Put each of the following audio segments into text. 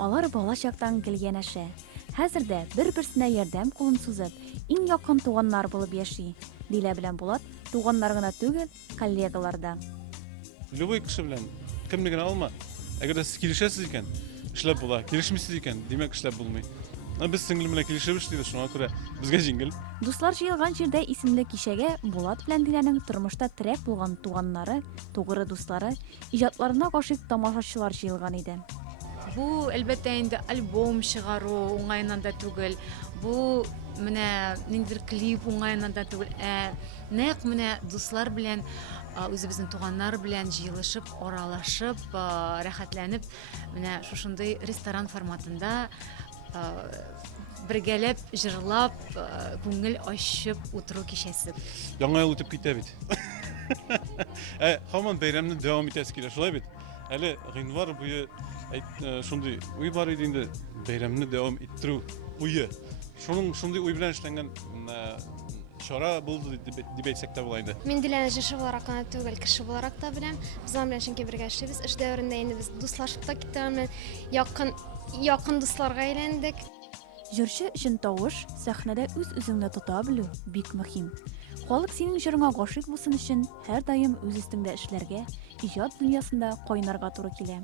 Алар бала чактан килгән әшә. Хәзердә бер-берсенә ярдәм кулын сузып, иң якын туганнар булып яши. Дилә белән Булат туганнар гына түгел, коллегалар да. Любой кеше белән кемне генә алма. Әгәр дә сез килешәсез икән, эшләп була. Килешмисез икән, димәк эшләп булмый. Без сеңлем белән килешеп эшлибез, шуңа күрә безгә җиңел. Дуслар җыелган җирдә исемле кичәгә Булат белән Диләнең тормышта терәк булган туганнары, тугры дуслары, иҗатларына гашыйк тамашачылар җыелган иде. Бу әлбәттә инде альбом чыгару уңайыннан да түгел. Бу менә ниндидер клип уңайыннан да түгел. Нәкъ менә дуслар белән, үзебезнең туганнар белән җыелышып, аралашып, рәхәтләнеп, менә шушындый ресторан форматында бергәләп, җырлап, күңел ачып утыру кичәсе. Яңа ел үтеп китә бит. Һаман бәйрәмне дәвам итәсе килә, шулай бит. Әле гыйнвар буе шундый уй бар иде инде, бәйрәмне дәвам иттерү уе. Шундый уй белән эшләнгән чара булды дип әйтсәк тә була инде. Мин Диләне җырчы буларак кына түгел, кеше буларак та беләм. Без аның белән чөнки бергә эшлибез. Эш дәверендә инде без дуслашып та киткән, якын дусларга әйләндек. Җырчы өчен тавыш, сәхнәдә үз-үзеңне тота белү бик мөһим. Халык синең җырыңа гашыйк булсын өчен һәр даим үз өстеңдә эшләргә, иҗат дөньясында кайнарга туры килә.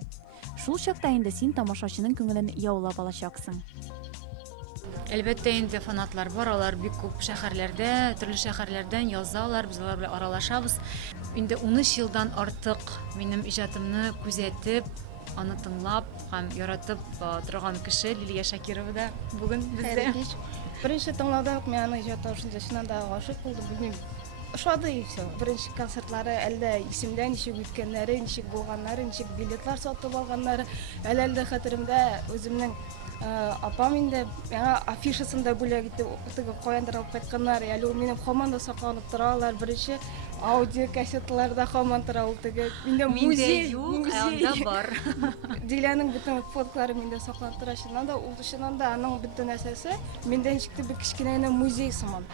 Шул чакта инде син тамашачының күңелен яулап алачаксың. Әлбәттә инде фанатлар бар, алар бик күп шәһәрләрдә, төрле шәһәрләрдән язалар, без алар белән аралашабыз. Инде 13 елдан артык минем иҗатымны күзәтеп, аны тыңлап һәм яратып торган кеше Лилия Шакирова да бүген бездә. Беренче тыңлауда ук мен аны иҗатта шунда чыннан да гашыйк булдым. Белмим, ошады и все. Беренче концертлары әлдә исемдә ничек үткәннәре, ничек булганнары, ничек билетлар сатып алганнары, әле хәтеремдә үземнең апам инде яңа афишасында бүләк итеп каяндыр алып кайтканнар, әле ул минем һаман да сакланып торалар. Беренче аудио кассеталарда һаман тора ул теге. Миндә музей анда бар. Диләнең бөтен фотолары миндә сакланып тора. Чыннан да ул чыннан да аның бөтен әсәсе миндән чыкты бик кичкенә музей сыман.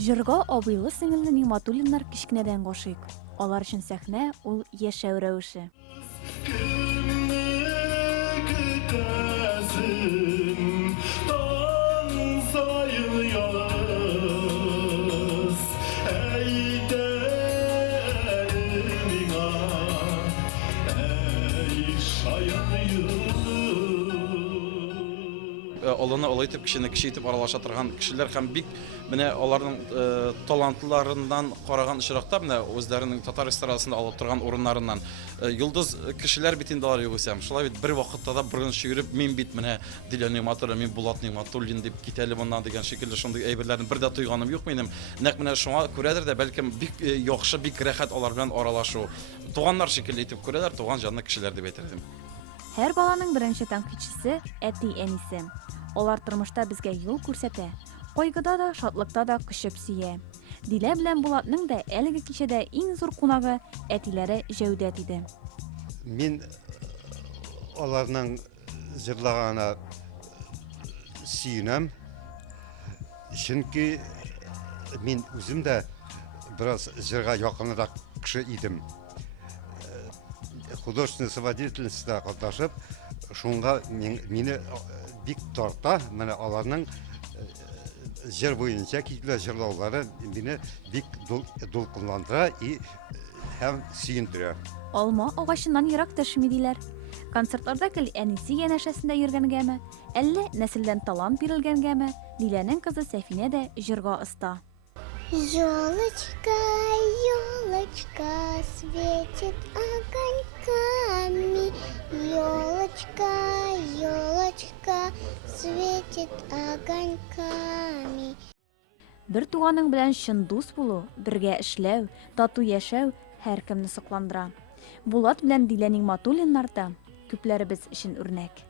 Җырга абыйлы сеңелле Ниматуллиннар кичкенәдән гашыйк. Алар өчен сәхнә ул яшәү рәвеше. Аланы алай итеп кешене кеше итеп аралаша торган кешеләр һәм бик менә аларның талантларыннан караган очракта менә үзләренең татар эстрадасында алып торган урыннарыннан йолдыз кешеләр бит инде алар югысам. Шулай бит бер вакытта да беренче йөреп мин бит менә Дилә Ниматуллина, мин Булат Ниматуллин дип китәле моннан дигән шикелле шундый әйберләрне бер дә туйганым юк минем. Нәкъ менә шуңа күрәдер дә бәлкем бик яхшы, бик рәхәт алар белән аралашу. Туганнар шикелле итеп күрәләр, туган җанлы кешеләр дип әйтерлем. Һәр баланың беренче тәнкыйтьчесе әти-әнисе. Алар тормышта безгә юл күрсәтә, кайгыда да, шатлыкта да көчеп сөя. Дилә белән Булатның да әлеге кичәдә иң зур кунагы әтиләре Җәүдәт иде. Мин аларның җырлаганына сөенәм. Чөнки мин үзем дә бераз җырга якынрак кеше идем. Художественное соводительство катнашып, шунга мине бик тарта, менә аларның җыр буенча китле җырлаулары мине бик дулкынландыра һәм сөендерә. Алма агачыннан ерак төшми диләр. Концертларда кел әнисе янәшәсендә йөргәнгәме, әллә нәселдән талант бирелгәнгәме, Диләнең кызы Сәфинә дә җырга оста. Ёлочка, ёлочка, светит огоньками. Ёлочка, ёлочка, светит огоньками. Бер туганың белән чын дус булу, бергә эшләү, тату яшәү һәркемне сокландыра. Булат белән Дилә Ниматуллиннар да күпләребез өчен үрнәк.